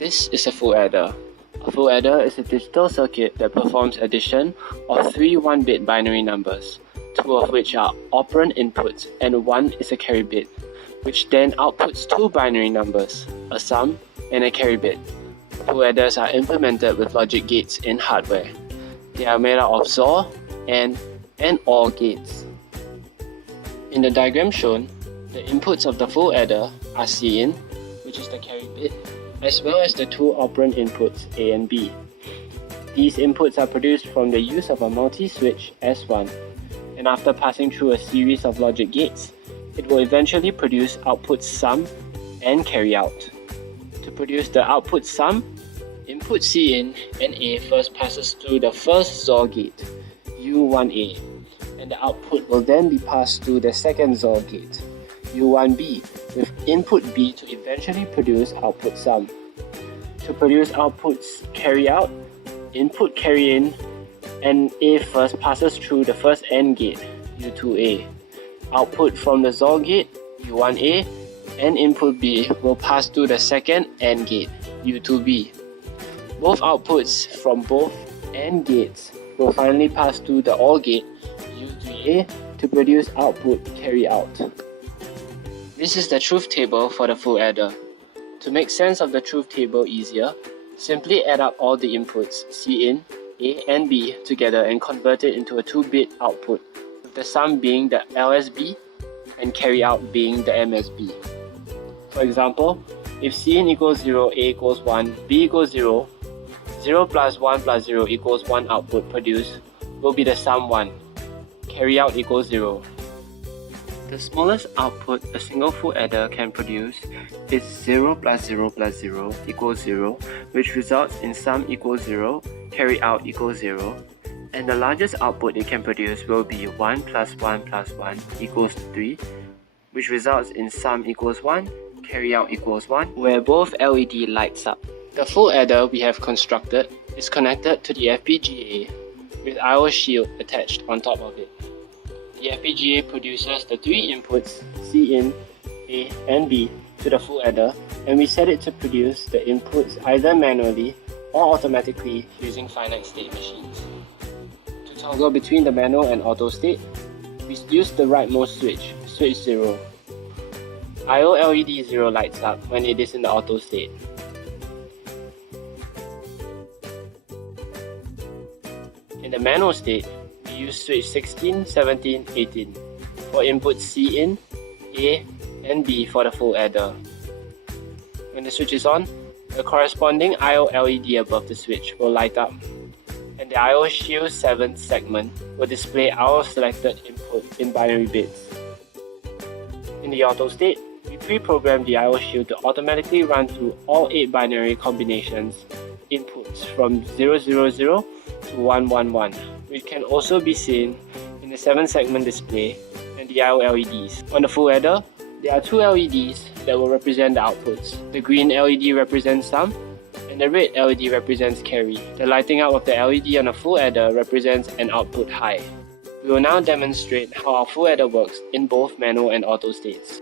This is a full adder. A full adder is a digital circuit that performs addition of three 1-bit binary numbers, two of which are operand inputs and one is a carry bit, which then outputs two binary numbers, a sum and a carry bit. Full adders are implemented with logic gates in hardware. They are made out of XOR, AND, and OR gates. In the diagram shown, the inputs of the full adder are Cin, which is the carry bit, as well as the two operand inputs A and B. These inputs are produced from the use of a multi-switch S1, and after passing through a series of logic gates, it will eventually produce output sum and carry out. To produce the output sum, input Cin and A first passes through the first XOR gate, U1A, and the output will then be passed through the second XOR gate, U1B, with input B to eventually produce output sum. To produce outputs carry out, input carry in, and A first passes through the first AND gate, U2A. Output from the XOR gate, U1A, and input B will pass through the second AND gate, U2B. Both outputs from both AND gates will finally pass through the OR gate, U3A, to produce output carry out. This is the truth table for the full adder. To make sense of the truth table easier, simply add up all the inputs Cin, A and B together and convert it into a 2-bit output, with the sum being the LSB and carry out being the MSB. For example, if Cin equals 0, A equals 1, B equals 0, 0 plus 1 plus 0 equals 1 output produced will be the sum 1, carry out equals 0. The smallest output a single full adder can produce is 0 plus 0 plus 0 equals 0, which results in sum equals 0, carry out equals 0, and the largest output it can produce will be 1 plus 1 plus 1 equals 3, which results in sum equals 1, carry out equals 1, where both LED lights up. The full adder we have constructed is connected to the FPGA with I/O shield attached on top of it. The FPGA produces the three inputs Cin, A and B to the full adder, and we set it to produce the inputs either manually or automatically using finite state machines. To toggle between the manual and auto state, we use the rightmost switch, switch 0. I/O LED 0 lights up when it is in the auto state. In the manual state, we use switch 16, 17, 18 for inputs Cin, A, and B for the full adder. When the switch is on, the corresponding I/O LED above the switch will light up, and the I/O shield 7th segment will display our selected input in binary bits. In the auto state, we pre-program the I/O shield to automatically run through all 8 binary combinations inputs from 000 to 111, which can also be seen in the 7-segment display and the I/O LEDs. On the full adder, there are 2 LEDs that will represent the outputs. The green LED represents sum, and the red LED represents carry. The lighting up of the LED on a full adder represents an output high. We will now demonstrate how our full adder works in both manual and auto states.